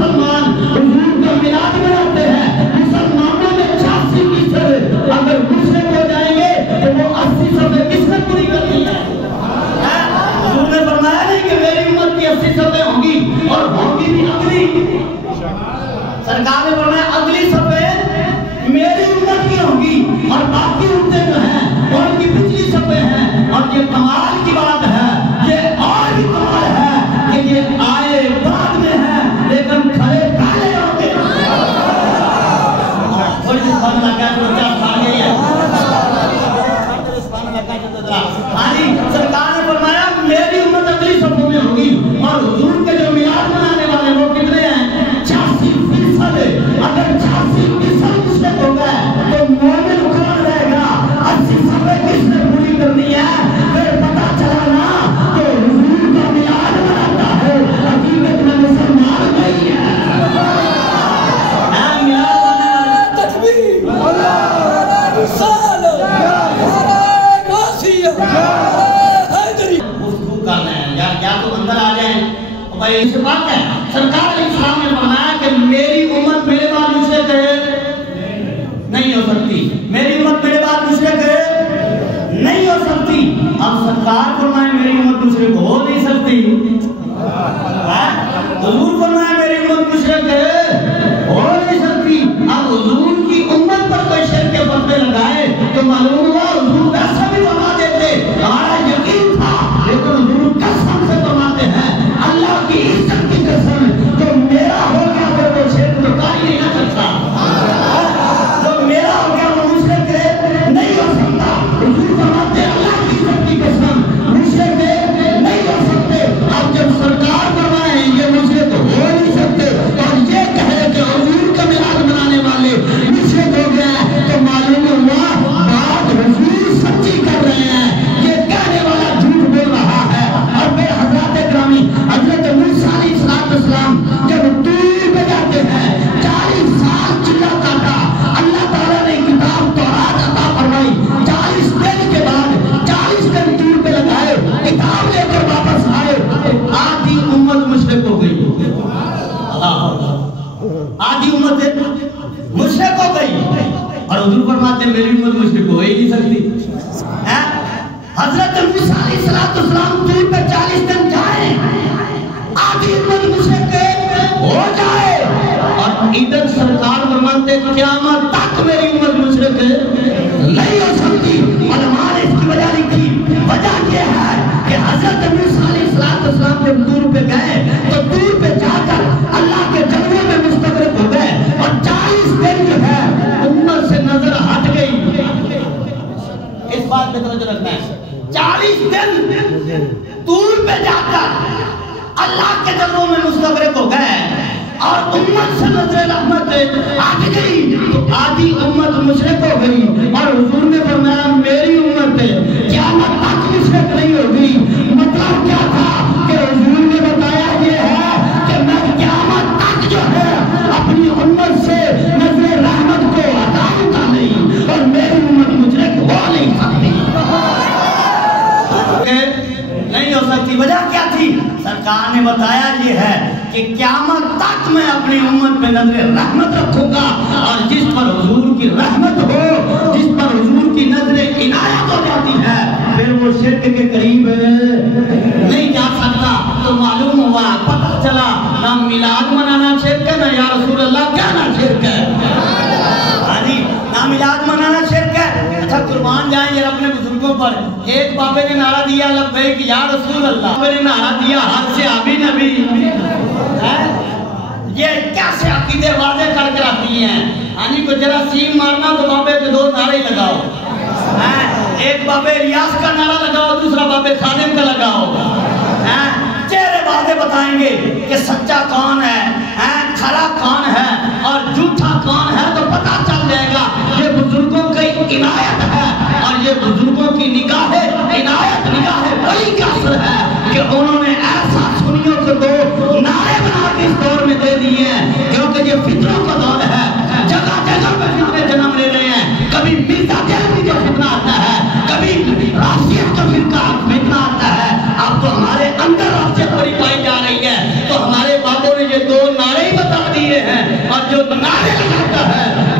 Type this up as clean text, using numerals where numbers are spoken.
मुसलमान हुजूर का मिलाद मनाते हैं। मुसलमानों में 86% अगर मुशरिक हो जाएंगे तो वो 80 सफे किसने पूरी करनी है? हुजूर ने फरमाया नहीं कि मेरी उम्मत की 80 सफे होंगी और होंगी भी अगली। सरकार ने फरमाया अगली सफे मेरी उम्मत की होंगी और बाकी उम्मतें जो हैं उनकी पिछली सफे हैं। और ये कमाल की बात है, ये और भी कमाल है कि ये आए बाद में है लेकिन खड़े पहले होंगे। और जिस बात लगा तो क्या खा गई है। हाँ जी, सरकार ने फरमाया मेरी उम्मत अगली सफों में होगी और हुजूर के जो मिलाद मनाने वाले वो कितने हैं? 86%। अगर 86% मुशरिक हो गए तो मोमिन कौन रहेगा? 80 सफे किसने पूरी करनी है? फिर पता चला ना तो हुजूर का मिलाद मनाता है हकीकत में मुसलमान नहीं है। भाई इस बात है, सरकार इस्लाम ने फरमाया कि मेरी उम्मत मेरे बाद मुशरिक नहीं हो सकती, मेरी उम्मत मेरे बाद मुशरिक नहीं हो सकती। अब सरकार फरमाए मेरी उम्मत मुशरिक हो नहीं सकती, हुजूर फरमाए मेरी उम्मत मुशरिक हो नहीं सकती। अब हुजूर की उम्मत पर कोई शिर्क के फतवे लगाए तो मालूम हुआ हुजूर वैसा भी फरमा देते, हमारा यकीन था, लेकिन हुजूर कसम से फरमाते हैं अल्लाह की इज्जत की कसम जो मेरा हो गया वो तो शिर्क तो कर ही नहीं सकता, जो मेरा हो गया वो मुशरिक नहीं हो सकता। हुजूर फरमाते अल्लाह की इज्जत की कसम मुशरिक नहीं हो सकते। अब जब सरकार फरमाए ये मुशरिक हो नहीं सकते और ये कहे कि हुजूर का मिलाद मनाने वाले मुशरिक हो गए तो मालूम हुआ बात हुजूर सच्ची कर रहे हैं, ये कहने वाला झूठ बोल रहा है। और फिर हजरत ग्रामी हजरत मूसा अलैहिस्सलाम जब दूर पे जाते हैं 40 साल चिल्ला काटा, अल्लाह ताला ने किताब तौरात अता फरमाई। 40 दिन के बाद 40 दिन दूर पे लगाए, किताब लेकर वापस आए, आधी उम्मत मुशरिक हो गई। आधी उम्मत मुशरिक हो गई और हुजूर फरमाते मेरी उम्मत मुशरिक हो ही नहीं सकती। हजरत मूसा अलैहिस्सलाम दूर पे 40 दिन जाए, आधी उम्मत मुशरिक हो जाए और इधर सरकार फरमाते क़यामत तक मेरी उम्मत मुशरिक नहीं हो सकती। उलमा ने इसकी वजह लिखी, वजह यह है कि हजरत मूसा अलैहिस्सलाम जब दूर पे गए तो दूर पे जाकर अल्लाह के जलवे में मुस्तग़रक़ हो गए और 40 दिन जो है उम्मत से नजर हट गई। इस बात पे तवज्जो रखना है, 40 दिन दूर पे जाकर अल्लाह के जलवों में मुस्तग़रक़ हो गए और उम्मत से नजर रहमत हट गई तो आधी उम्मत मुशरिक हो गई। और हुजूर ने फरमाया मेरी उम्मत क़यामत तक मुशरिक नहीं होगी। मतलब क्या था कि हुजूर ने बताया ये है कि मैं क़यामत तक जो है अपनी उम्मत से नजर रहमत को हटाऊंगा नहीं और मेरी उम्मत मुशरिक हो नहीं सकती, नहीं हो सकती। वजह क्या थी? सरकार ने बताया ये है कि क़यामत तक मैं अपनी उम्मत पे नजर रहमत रखूंगा और जिस पर हुजूर की रहमत हो, जिस पर हुजूर की नजर इनायत हो जाती है फिर वो शिर्क के करीब नहीं जा सकता। तो मालूम हुआ, पता चला ना मिलाद मनाना शिर्क है, ना या रसूल अल्लाह कहना शिर्क है। हाँ जी, ना मिलाद मनाना शिर्क है। अच्छा कुर्बान जाएंगे अपने बुजुर्गों पर। एक बाबे ने नारा दिया लब्बैक या रसूल अल्लाह, बाबे ने नारा दिया हद से आबी नबी। ये कैसे अकीदे वादे करके आती हैं? यानी को जरा सीम मारना तो बाबे के 2 नारे लगाओ, एक बाबे रियाज का नारा लगाओ, दूसरा बाबे खादिम का लगाओ। चेहरे वादे बताएंगे कि सच्चा कौन है, खरा कौन है और झूठा कौन है, तो पता चल जाएगा। ये बुजुर्गों की इनायत है और ये बुजुर्गों की निगाह इनायत, निगाह बड़ी का असर है कि उन्होंने ऐसा सुनियों को 2 नारे बना के इस दौर में दे दिए हैं। क्योंकि ये फितरों का दौर है, जगह जगह पे फितरे जन्म ले रहे हैं। कभी मिर्जा देवी का फितना आता है, कभी राशियत का फितना आता है। अब तो हमारे अंदर राशियत बड़ी पाई जा रही है, तो हमारे बाबों ने ये 2 नारे ही बता جو نعرے لگاتا ہے